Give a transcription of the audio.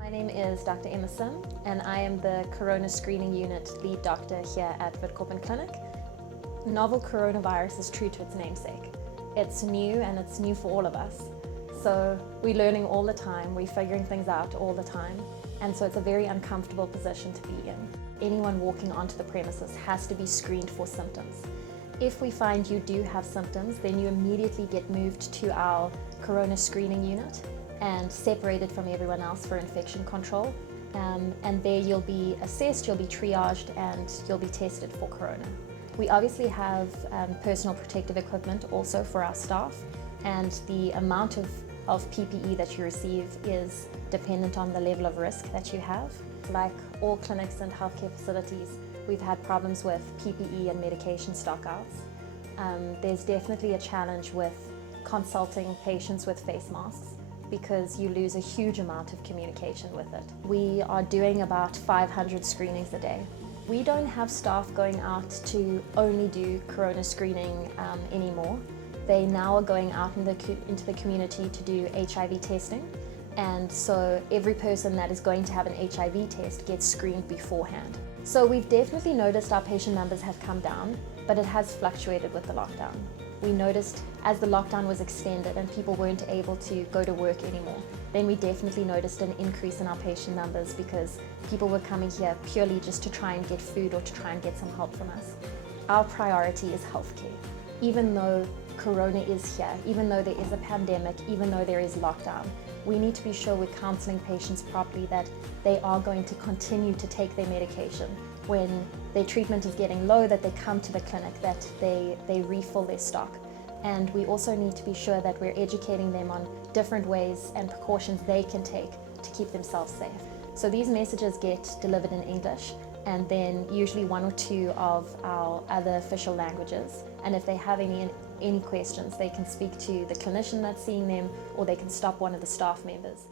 My name is Dr. Emma Sim, and I am the Corona Screening Unit Lead Doctor here at Witkoppen Clinic. Novel coronavirus is true to its namesake. It's new and it's new for all of us. So we're learning all the time, we're figuring things out all the time, and so it's a very uncomfortable position to be in. Anyone walking onto the premises has to be screened for symptoms. If we find you do have symptoms, then you immediately get moved to our Corona Screening Unit and separated from everyone else for infection control. And there you'll be assessed, you'll be triaged, and you'll be tested for corona. We obviously have personal protective equipment also for our staff, and the amount of PPE that you receive is dependent on the level of risk that you have. Like all clinics and healthcare facilities, we've had problems with PPE and medication stockouts. There's definitely a challenge with consulting patients with face masks, because you lose a huge amount of communication with it. We are doing about 500 screenings a day. We don't have staff going out to only do corona screening anymore. They now are going out into the community to do HIV testing, and so every person that is going to have an HIV test gets screened beforehand. So we've definitely noticed our patient numbers have come down, but it has fluctuated with the lockdown. We noticed as the lockdown was extended and people weren't able to go to work anymore, then we definitely noticed an increase in our patient numbers because people were coming here purely just to try and get food or to try and get some help from us. Our priority is healthcare. Even though corona is here, even though there is a pandemic, even though there is lockdown, we need to be sure we're counseling patients properly that they are going to continue to take their medication. When their treatment is getting low, that they come to the clinic, that they refill their stock. And we also need to be sure that we're educating them on different ways and precautions they can take to keep themselves safe. So these messages get delivered in English, and then usually one or two of our other official languages. And if they have any questions, they can speak to the clinician that's seeing them, or they can stop one of the staff members.